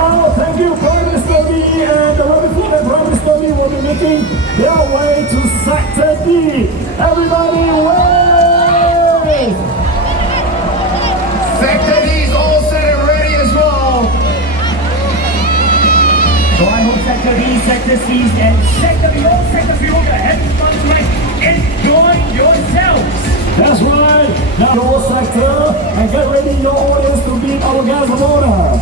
now, thank you, Prime Minister Lee and the Robin Ford and Prime Minister Lee will be making their way to Sector D. Everybody wave! Sector D is all set and ready as well. So I hope Sector B, Sector C, and Sector B, all Sector B, will have fun tonight. Enjoy yourselves. That's right. Now your sector and get ready your audience to meet our guests of honor.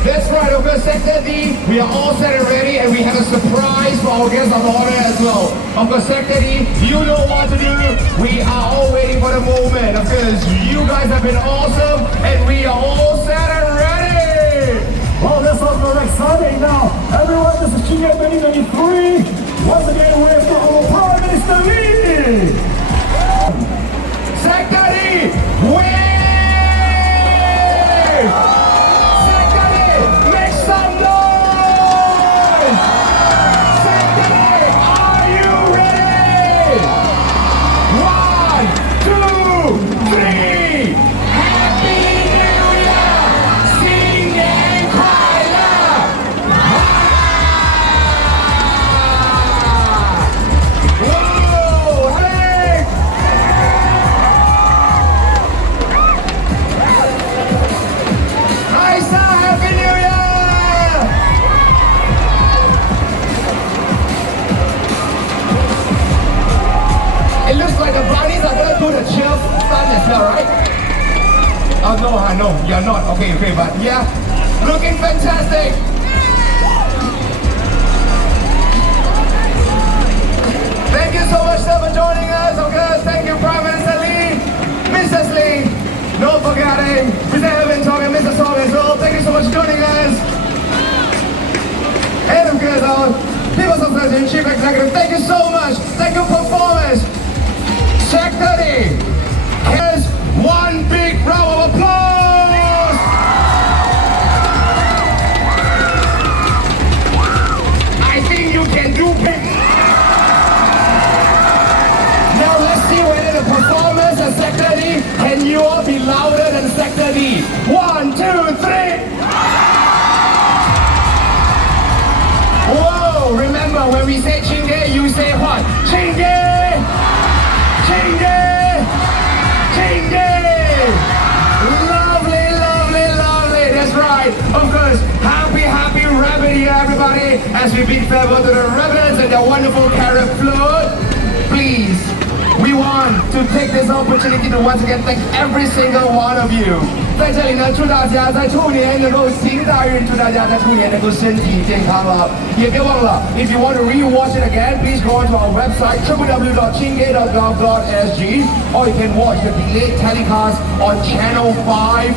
That's right, okay, Sector D, we are all set and ready, and we have a surprise for our guests of honor as well. Of course, Sector D, you know what to do. We are all waiting for the moment. Of course, you guys have been awesome, and we are all set and ready. Well, that sounds very exciting. Now, everyone, this is Chingay 2023. Once again, we're for our Prime Minister Lee. Sector D, wave! Sector D, make some noise! Sector D, are you ready? 1, 2, 3. Happy New Year! Sing and cry loud! Whoa! Hey! Nice, Happy New Year! It looks like the bunnies are gonna do the chill stunt as well, right? Oh no, I know, you're not. Okay, but yeah, looking fantastic. Thank you so much, sir, for joining us. Okay, thank you, Prime Minister Lee, Mrs. Lee, not forgetting Mr. Evan Tong and Mr. Song as well. Thank you so much for joining us. And of course, our People's Association Chief Executive, thank you so much. Thank you, performers. Sector D, here's one big round of applause. I think you can do big. Now let's see whether the performers at Sector D, can you all be louder than Sector D? 1, 2, 3. Whoa, remember when we say Chingay, you say what? Chingay! Chingay! Chingay! Lovely, lovely, lovely. That's right. Of course, happy rabbit year, everybody. As we bid farewell to the rabbits and their wonderful carrot float. Please, we want to take this opportunity to once again thank every single one of you. 在这里呢，祝大家在兔年能够行大运，祝大家在兔年能够身体健康了。也别忘了 ，if you want to re-watch it again, please go onto our website www.chingay.gov.sg, or you can watch the delayed telecast on channel 5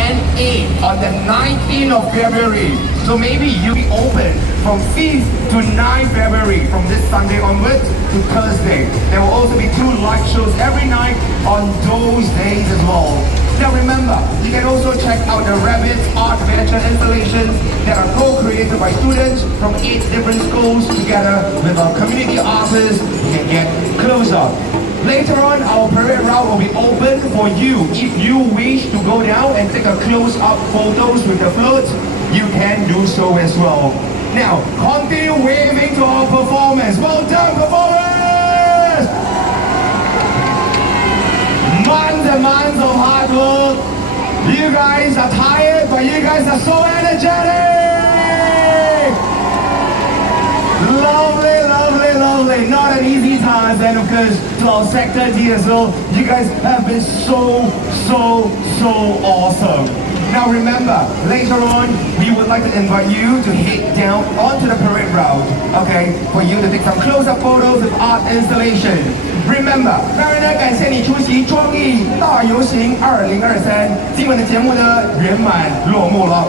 and 8 on the 19th of February. So maybe you'll be open from 5th to 9th February, from this Sunday onwards to Thursday. There will also be 2 live shows every night on those days as well. Now remember, you can also check out the rabbits art miniature installations that are co-created by students from 8 different schools together with our community artists. You can get closer. Later on, our parade route will be open for you. If you wish to go down and take a close-up photos with the floats, you can do so as well. Now, continue waving to our performers. Well done, performers! Months and months of hard work. You guys are tired, but you guys are so energetic! Lovely, lovely, lovely. Not an easy task, and of course, to our Sector D as well. You guys have been so awesome. Now remember, later on, we would like to invite you to head down onto the parade route, okay, for you to take some close-up photos of art installation. Remember, 当然呢，感谢你出席创意大游行2023，今晚的节目呢圆满落幕了。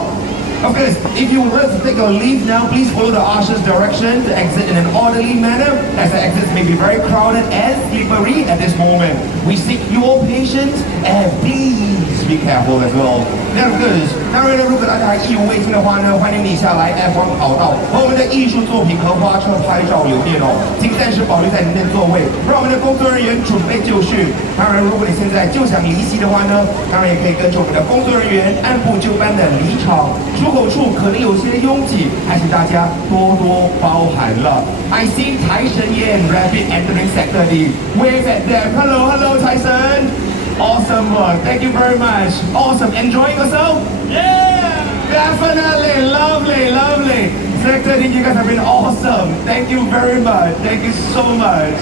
Of course, if you would like to take your leave now, please follow the usher's direction to exit in an orderly manner, as the exits may be very crowded and slippery at this moment. We seek your patience and please be careful as well. Now, of course, 当然呢，如果大家还意犹未尽的话呢，欢迎你下来 F1 跑道和我们的艺术作品和花车拍照留念哦，请暂时保留在您的座位，让我们的工作人员准备就绪。当然，如果你现在就想离席的话呢，当然也可以跟着我们的工作人员按部就班的离场出口处可能有些拥挤，还请大家多多包涵了。I see Tyson and Rabbit entering sector D. Wave at them. Hello, hello, Tyson. Awesome work. Thank you very much. Awesome. Enjoying yourself? Yeah. Definitely. Lovely, lovely. Sector D, you guys have been awesome. Thank you very much. Thank you so much.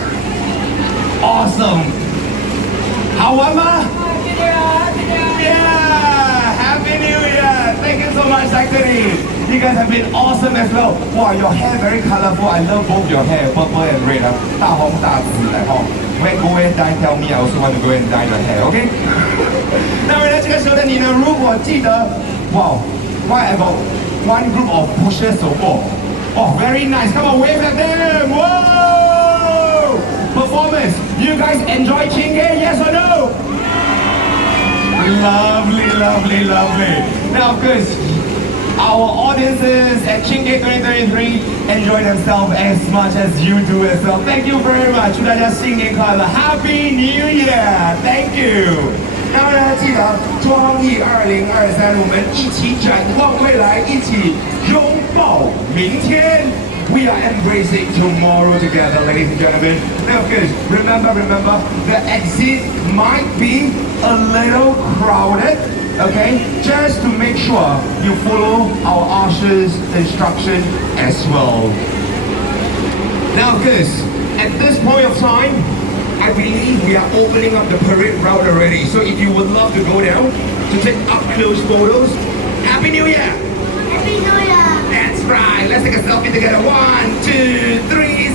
Awesome. 好玩吗？ Yeah. Happy New Year. Thank you so much, Sector D. You guys have been awesome as well. Wow, your hair very colorful. I love both your hair, purple and red. 大红大紫来哦。When go and dye, tell me. I also want to go and dye the hair. Okay? 那么呢，这个时候的你呢，如果记得，哇 why I got one group of pushers 走过。Oh, very nice. Come on, wave at them. Whoa! Performance. You guys enjoy Chingay? Yes or no? Lovely, lovely, lovely. Now, of course, our audiences at Chingay 2023 enjoy themselves as much as you do as well. Thank you very much. 祝大家新年快乐 Happy New Year. Thank you. 当然记得创意2023，我们一起展望未来，一起拥抱明天。We are embracing tomorrow together, ladies and gentlemen. Now, of course, remember, the exit might be a little crowded. Okay, just to make sure you follow our ushers' instruction as well. Now, of course, at this point of time, I believe we are opening up the parade route already. So if you would love to go down to take up close photos, Happy New Year! Happy New Year! That's right. Let's take a selfie together. 1, 2, 3.